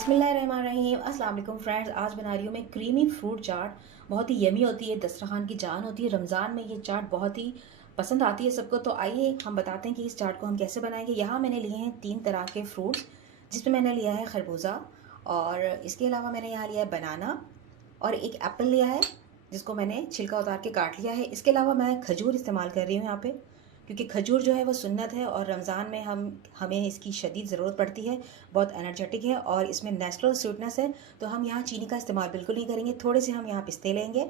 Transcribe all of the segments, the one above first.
बिस्मिल्लाहिर्रहमानिर्रहीम। अस्सलाम वालेकुम फ्रेंड्स, आज बना रही हूँ मैं क्रीमी फ्रूट चाट। बहुत ही यमी होती है, दस्तरखान की जान होती है। रमज़ान में ये चाट बहुत ही पसंद आती है सबको। तो आइए हम बताते हैं कि इस चाट को हम कैसे बनाएंगे। यहाँ मैंने लिए हैं 3 तरह के फ्रूट्स, जिसमें मैंने लिया है खरबूजा, और इसके अलावा मैंने यहाँ लिया है बनाना, और एक एप्पल लिया है जिसको मैंने छिलका उतार के काट लिया है। इसके अलावा मैं खजूर इस्तेमाल कर रही हूँ यहाँ पे, क्योंकि खजूर जो है वो सुन्नत है और रमज़ान में हमें इसकी शदीद ज़रूरत पड़ती है। बहुत एनर्जेटिक है और इसमें नेचुरल स्वीटनेस है। तो हम यहाँ चीनी का इस्तेमाल बिल्कुल नहीं करेंगे। थोड़े से हम यहाँ पिस्ते लेंगे।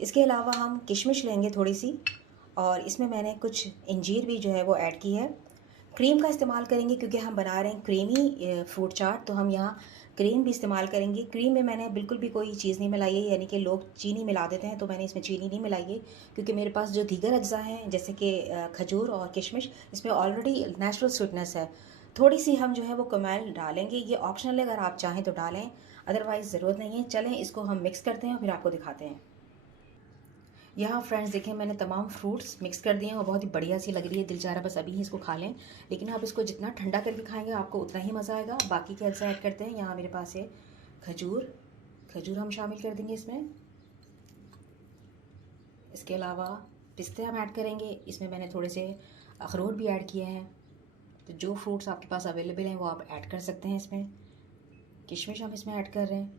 इसके अलावा हम किशमिश लेंगे थोड़ी सी, और इसमें मैंने कुछ अंजीर भी जो है वो ऐड की है। क्रीम का इस्तेमाल करेंगे क्योंकि हम बना रहे हैं क्रीमी फ्रूट चाट, तो हम यहाँ क्रीम भी इस्तेमाल करेंगे। क्रीम में मैंने बिल्कुल भी कोई चीज़ नहीं मिलाई है, यानी कि लोग चीनी मिला देते हैं, तो मैंने इसमें चीनी नहीं मिलाई है, क्योंकि मेरे पास जो दीगर अज्जा हैं जैसे कि खजूर और किशमिश, इसमें ऑलरेडी नेचुरल स्वीटनेस है। थोड़ी सी हम जो है वो कमैल डालेंगे, ये ऑप्शनल है, अगर आप चाहें तो डालें, अदरवाइज़ ज़रूरत नहीं है। चलें इसको हम मिक्स करते हैं और फिर आपको दिखाते हैं। यहाँ फ्रेंड्स देखें, मैंने तमाम फ्रूट्स मिक्स कर दिए हैं और बहुत ही बढ़िया सी लग रही है। दिल चाह रहा है बस अभी ही इसको खा लें, लेकिन आप इसको जितना ठंडा करके खाएंगे आपको उतना ही मज़ा आएगा। बाकी के अज्जा ऐड करते हैं। यहाँ मेरे पास है खजूर, खजूर हम शामिल कर देंगे इसमें। इसके अलावा पिस्ते हम ऐड करेंगे। इसमें मैंने थोड़े से अखरोट भी ऐड किए हैं। तो जो फ्रूट्स आपके पास अवेलेबल हैं वो आप ऐड कर सकते हैं इसमें। किशमिश हम इसमें ऐड कर रहे हैं,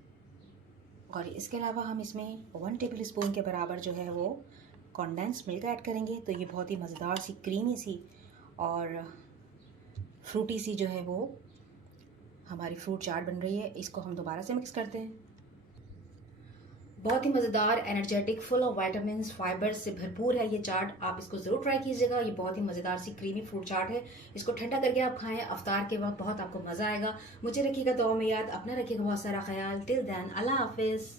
और इसके अलावा हम इसमें 1 टेबल स्पून के बराबर जो है वो कॉन्डेंस मिल्क ऐड करेंगे। तो ये बहुत ही मज़ेदार सी, क्रीमी सी और फ्रूटी सी जो है वो हमारी फ्रूट चाट बन रही है। इसको हम दोबारा से मिक्स करते हैं। बहुत ही मज़ेदार, energetic, full of vitamins, fibre से भरपूर है ये चाट। आप इसको ज़रूर ट्राई कीजिएगा। ये बहुत ही मज़ेदार सी क्रीमी फ्रूट चाट है। इसको ठंडा करके आप खाएं अफ्तार के वक्त, बहुत आपको मज़ा आएगा। मुझे रखिएगा दुआ में याद, अपना रखिएगा बहुत सारा ख्याल। टिल देन, अल्लाह हाफिज़।